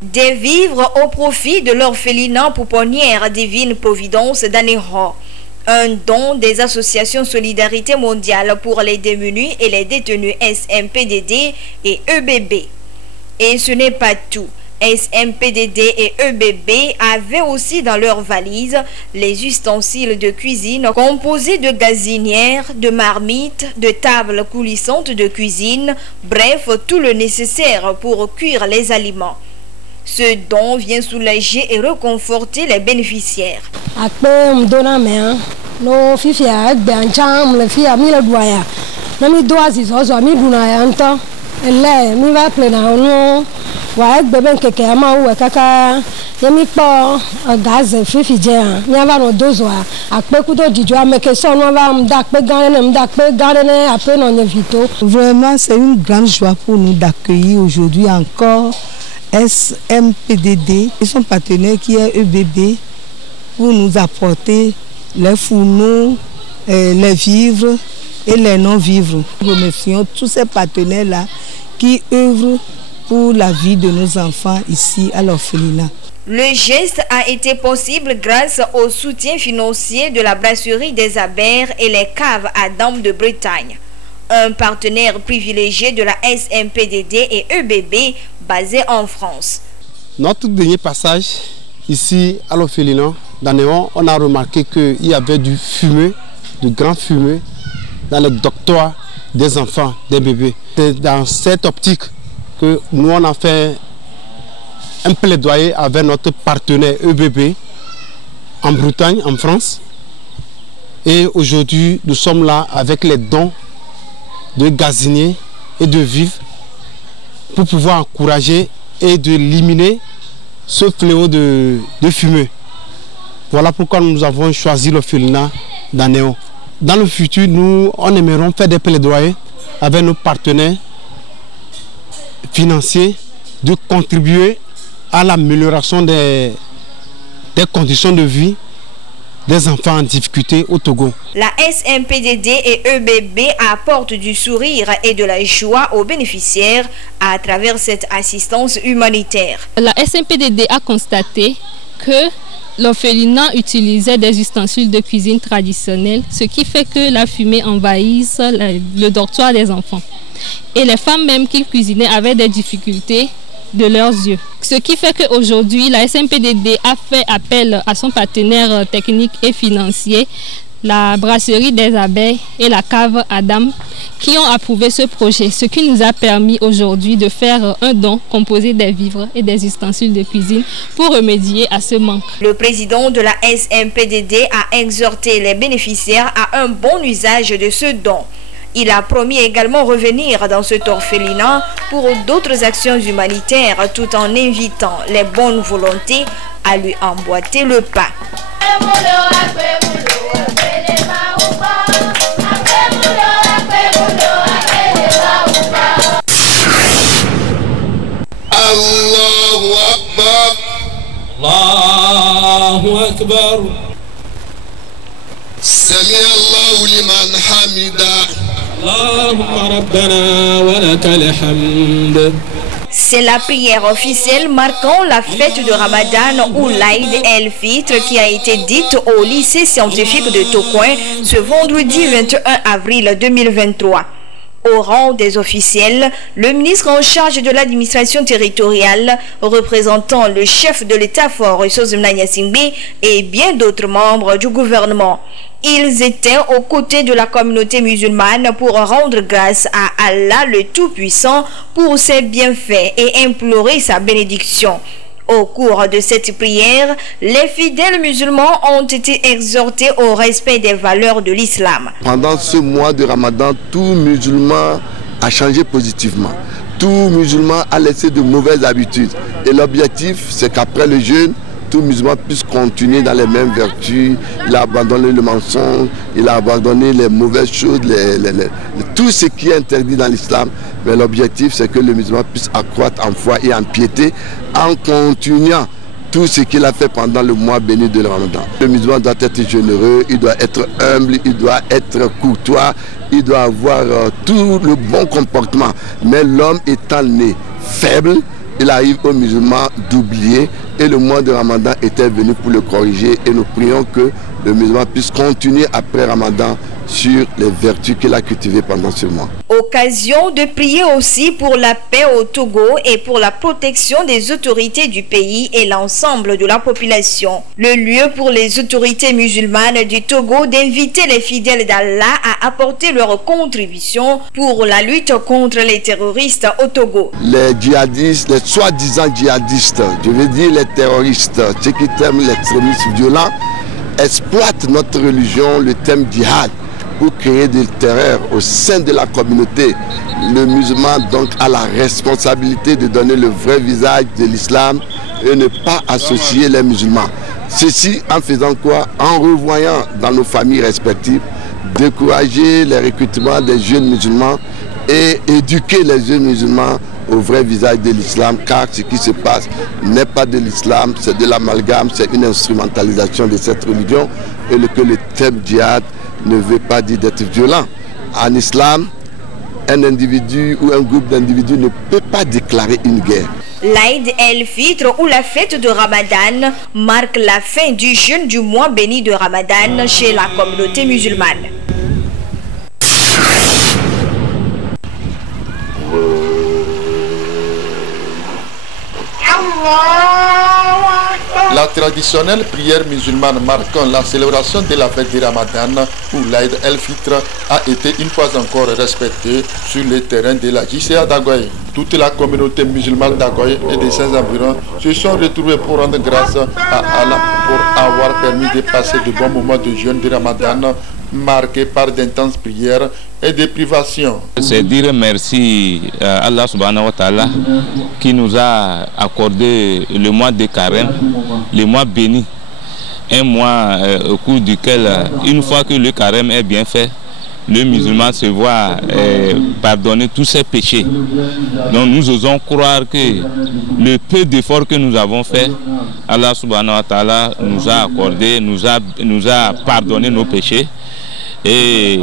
Des vivres au profit de l'orphelinat pouponnière Divine Providence d'Anéro. Un don des associations Solidarité Mondiale pour les démunis et les détenus SMPDD et EBB. Et ce n'est pas tout. SMPDD et EBB avaient aussi dans leurs valises les ustensiles de cuisine composés de gazinières, de marmites, de tables coulissantes de cuisine, bref, tout le nécessaire pour cuire les aliments. Ce don vient soulager et réconforter les bénéficiaires. Vraiment, c'est une grande joie pour nous d'accueillir aujourd'hui encore SMPDD et son partenaire qui est EBB pour nous apporter les fourneaux, les vivres et les non-vivres. Nous remercions tous ces partenaires-là qui œuvrent pour la vie de nos enfants ici à l'orphelinat. Le geste a été possible grâce au soutien financier de la brasserie des Abers et les caves à Dames de Bretagne, un partenaire privilégié de la SMPDD et EBB basé en France. Notre dernier passage ici à l'orphelinat d'Anéon, on a remarqué qu'il y avait du fumée, de grand fumée dans le dortoir des enfants, des bébés. C'est dans cette optique que nous on a fait un plaidoyer avec notre partenaire EBB en Bretagne, en France. Et aujourd'hui, nous sommes là avec les dons de gaziniers et de vivres pour pouvoir encourager et de éliminer ce fléau de fumée. Voilà pourquoi nous avons choisi l'orphelinat d'Anéon. Dans le futur, nous on aimerait faire des plaidoyers avec nos partenaires financiers de contribuer à l'amélioration des conditions de vie des enfants en difficulté au Togo. La SMPDD et EBB apportent du sourire et de la joie aux bénéficiaires à travers cette assistance humanitaire. La SMPDD a constaté que l'orphelinat utilisait des ustensiles de cuisine traditionnels, ce qui fait que la fumée envahisse le dortoir des enfants. Et les femmes même qui cuisinaient avaient des difficultés de leurs yeux. Ce qui fait qu'aujourd'hui, la SMPDD a fait appel à son partenaire technique et financier, la brasserie des Abeilles et la cave Adam, qui ont approuvé ce projet, ce qui nous a permis aujourd'hui de faire un don composé des vivres et des ustensiles de cuisine pour remédier à ce manque. Le président de la SMPDD a exhorté les bénéficiaires à un bon usage de ce don. Il a promis également revenir dans cet orphelinat pour d'autres actions humanitaires tout en invitant les bonnes volontés à lui emboîter le pas. Allahu Akbar. Allahu Akbar. Sami Allahu liman hamida. C'est la prière officielle marquant la fête de Ramadan ou l'Aïd el-Fitr qui a été dite au lycée scientifique de Tocoin ce vendredi 21 avril 2023. Au rang des officiels, le ministre en charge de l'administration territoriale, représentant le chef de l'État-fort Sozemna Yassingbe et bien d'autres membres du gouvernement. Ils étaient aux côtés de la communauté musulmane pour rendre grâce à Allah le Tout-Puissant pour ses bienfaits et implorer sa bénédiction. Au cours de cette prière, les fidèles musulmans ont été exhortés au respect des valeurs de l'islam. Pendant ce mois de Ramadan, tout musulman a changé positivement. Tout musulman a laissé de mauvaises habitudes. Et l'objectif, c'est qu'après le jeûne, tout musulman puisse continuer dans les mêmes vertus. Il a abandonné le mensonge, il a abandonné les mauvaises choses, tout ce qui est interdit dans l'islam. Mais l'objectif, c'est que le musulman puisse accroître en foi et en piété en continuant tout ce qu'il a fait pendant le mois béni de Ramadan. Le musulman doit être généreux, il doit être humble, il doit être courtois, il doit avoir tout le bon comportement. Mais l'homme étant né faible, il arrive aux musulmans d'oublier et le mois de Ramadan était venu pour le corriger et nous prions que le musulman puisse continuer après Ramadan sur les vertus qu'il a cultivées pendant ce mois. Occasion de prier aussi pour la paix au Togo et pour la protection des autorités du pays et l'ensemble de la population. Le lieu pour les autorités musulmanes du Togo d'inviter les fidèles d'Allah à apporter leur contribution pour la lutte contre les terroristes au Togo. Les djihadistes, les soi-disant djihadistes, je veux dire les terroristes, ceux qui aiment l'extrémisme violent, exploitent notre religion, le thème djihad, pour créer des terreurs au sein de la communauté. Le musulman donc a la responsabilité de donner le vrai visage de l'islam et ne pas associer les musulmans. Ceci en faisant quoi? En revoyant dans nos familles respectives, décourager les recrutements des jeunes musulmans et éduquer les jeunes musulmans au vrai visage de l'islam, car ce qui se passe n'est pas de l'islam, c'est de l'amalgame, c'est une instrumentalisation de cette religion et que le thème djihad ne veut pas dire d'être violent. En islam, un individu ou un groupe d'individus ne peut pas déclarer une guerre. L'Aïd el-Fitr ou la fête de Ramadan marque la fin du jeûne du mois béni de Ramadan chez la communauté musulmane. La traditionnelle prière musulmane marquant la célébration de la fête du Ramadan ou l'Aïd el-Fitr a été une fois encore respectée sur le terrain de la JCA d'Agoye. Toute la communauté musulmane d'Agoye et de ses environs se sont retrouvés pour rendre grâce à Allah pour avoir permis de passer de bons moments de jeûne du Ramadan marqués par d'intenses prières et des privations. C'est dire merci à Allah subhanahu wa ta'ala qui nous a accordé le mois de carême, le mois béni, un mois au cours duquel, une fois que le carême est bien fait, le musulman se voit pardonner tous ses péchés. Donc nous osons croire que le peu d'efforts que nous avons fait, Allah subhanahu wa ta'ala nous a accordé, nous a pardonné nos péchés. Et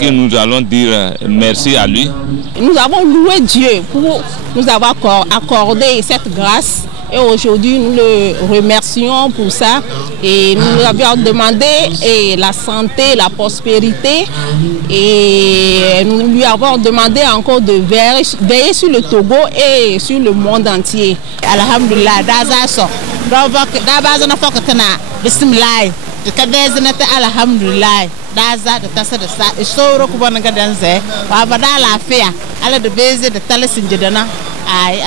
que nous allons dire merci à lui. Nous avons loué Dieu pour nous avoir accordé cette grâce et aujourd'hui nous le remercions pour ça et nous lui avions demandé la santé, la prospérité et nous lui avons demandé encore de veiller sur le Togo et sur le monde entier. Alhamdulillah, bismillah.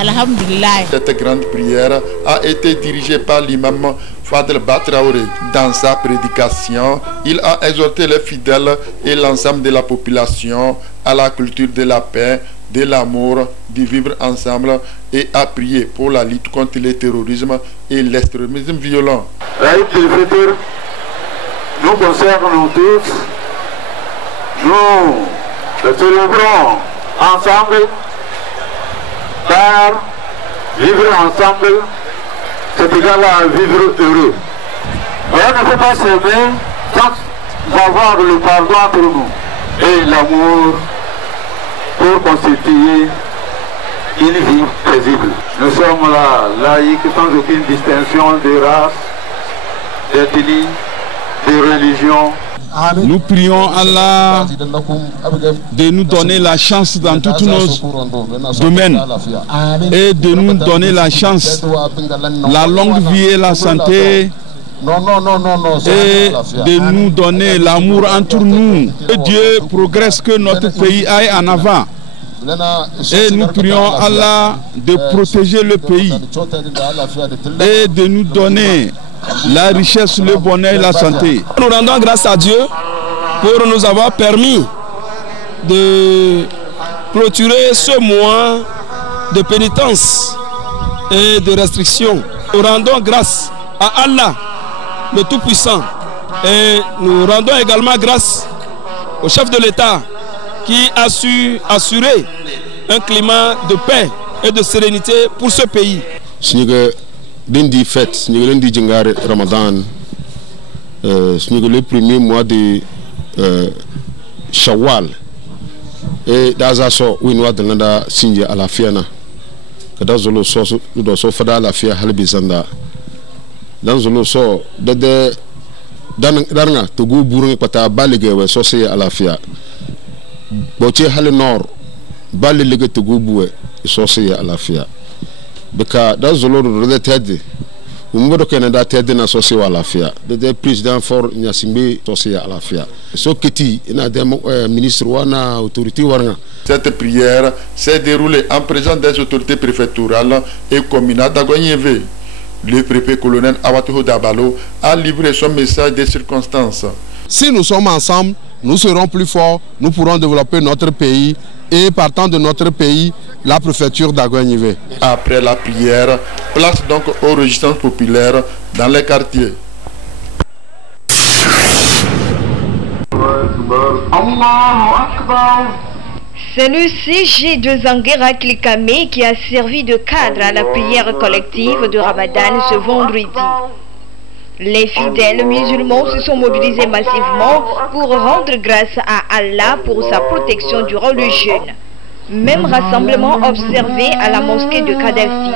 Alhamdulillah. Cette grande prière a été dirigée par l'imam Fadel Batraoré. Dans sa prédication, il a exhorté les fidèles et l'ensemble de la population à la culture de la paix, de l'amour, du vivre ensemble et à prier pour la lutte contre le terrorisme et l'extrémisme violent. Nous concernons tous, nous le célébrons ensemble, car vivre ensemble, c'est égal à vivre heureux. On ne peut pas s'aimer sans avoir le pardon entre nous et l'amour pour constituer une vie paisible. Nous sommes là, laïcs, sans aucune distinction de race, d'ethnie, de religion. Nous prions Allah de nous donner la chance dans tous nos domaines et de nous donner la chance, la longue vie et la santé et de nous donner l'amour entre nous. Que Dieu progresse, que notre pays aille en avant. Et nous prions Allah de protéger le pays et de nous donner la richesse, le bonheur et la santé. Nous rendons grâce à Dieu pour nous avoir permis de clôturer ce mois de pénitence et de restriction. Nous rendons grâce à Allah, le Tout-Puissant, et nous rendons également grâce au chef de l'État qui a su assurer un climat de paix et de sérénité pour ce pays. Lundi fête, lundi Djingar Ramadan, le premier mois de Shawwal. Et d'azaso, oui, nous avons Sinja à la Fiana. kada zolo so do so fada lafiya halbi zanda dan zolo so de darnga to go burun pata balige we so se alafia boche hal nor balige to go buwe so se alafia beka dan zolo do de tede umbodo Canada tede na so se alafia de président for Gnassingbé so se alafia so kiti ina de ministre wana autorité warna. Cette prière s'est déroulée en présence des autorités préfectorales et communales d'Agoyévé. Le préfet colonel Awatoho Dabalo a livré son message des circonstances. Si nous sommes ensemble, nous serons plus forts, nous pourrons développer notre pays et partant de notre pays, la préfecture d'Agoyévé. Après la prière, place donc aux résistances populaires dans les quartiers. C'est le CG de Zanguera Klikame qui a servi de cadre à la prière collective de Ramadan ce vendredi. Les fidèles musulmans se sont mobilisés massivement pour rendre grâce à Allah pour sa protection durant le jeûne. Même rassemblement observé à la mosquée de Kadhafi.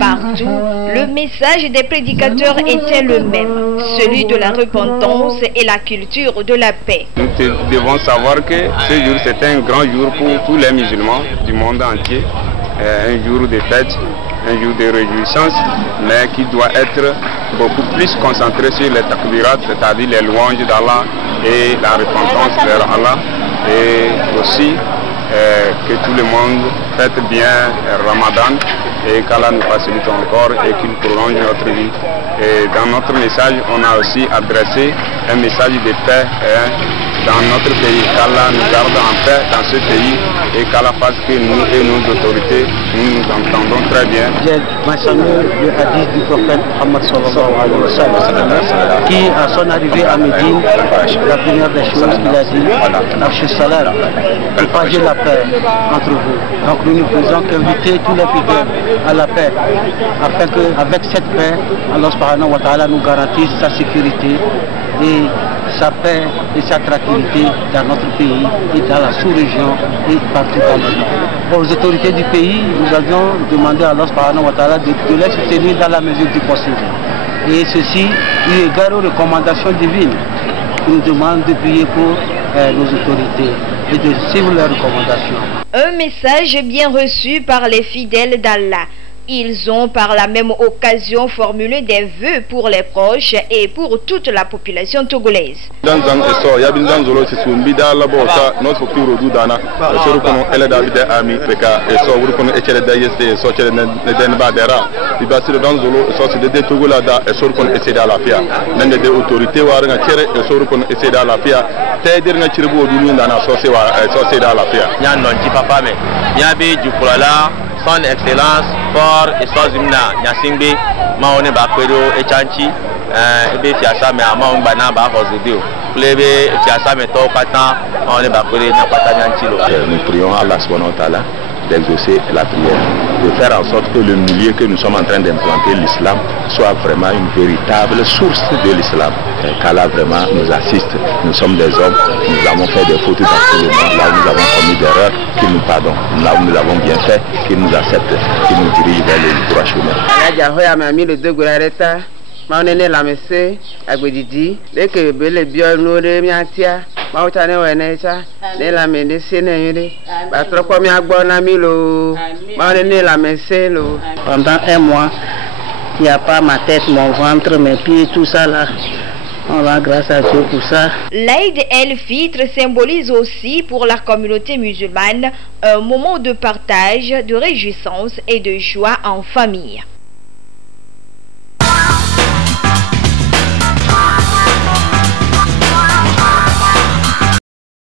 Partout, le message des prédicateurs était le même, celui de la repentance et la culture de la paix. Nous devons savoir que ce jour, c'est un grand jour pour tous les musulmans du monde entier. Un jour de fête, un jour de réjouissance, mais qui doit être beaucoup plus concentré sur les takbirat, c'est-à-dire les louanges d'Allah et la repentance vers Allah. Et aussi que tout le monde fête bien Ramadan et qu'Allah nous facilite encore et qu'il prolonge notre vie. Et dans notre message, on a aussi adressé un message de paix dans notre pays, qu'Allah nous garde en paix dans ce pays et qu'Allah fasse que nous et nos autorités, nous entendons très bien. J'ai mentionné le hadith du prophète Muhammad sallallahu alayhi wa sallam qui, à son arrivée à Médine, la première des choses qu'il a dit, Afshu salam, propagez la paix entre vous. Donc nous ne faisons qu'inviter tous les fidèles à la paix, afin qu'avec cette paix, Allah subhanahu wa ta'ala nous garantisse sa sécurité et sa paix et sa tranquillité dans notre pays et dans la sous-région et partout dans le monde. Aux autorités du pays, nous avions demandé à Allah subhanahu wa ta'ala de les soutenir dans la mesure du possible. Et ceci, eu égard aux recommandations divines, nous demandent de prier pour nos autorités et de suivre leurs recommandations. Un message bien reçu par les fidèles d'Allah. Ils ont par la même occasion formulé des vœux pour les proches et pour toute la population togolaise. Son Excellence Fort et Sozimna Gnassingbé Maone Bakwero et Chanchi ebe fiasa me ama ngba ba hozudio plebe fiasa me to patan Maone Bakwero na patan Nchilo. Nous prions Allah subhanahu wa ta'ala d'exaucer la prière, de faire en sorte que le milieu que nous sommes en train d'implanter, l'islam, soit vraiment une véritable source de l'islam. Qu'Allah vraiment nous assiste. Nous sommes des hommes, nous avons fait des fautes dans tout le monde, là où nous avons commis des erreurs, qu'il nous pardonne. Là où nous avons bien fait, qu'il nous accepte, qu'il nous dirige vers le droit chemin. La messe Agwedidi, dès que Bele Bio nous miatia, Mautane Wenecha, ne la médecine, Batro comme Agbonamilo, Maune la messe. Pendant un mois, il n'y a pas ma tête, mon ventre, mes pieds, tout ça là. On va grâce à Dieu pour ça. L'Aïd el-Fitr symbolise aussi pour la communauté musulmane un moment de partage, de réjouissance et de joie en famille.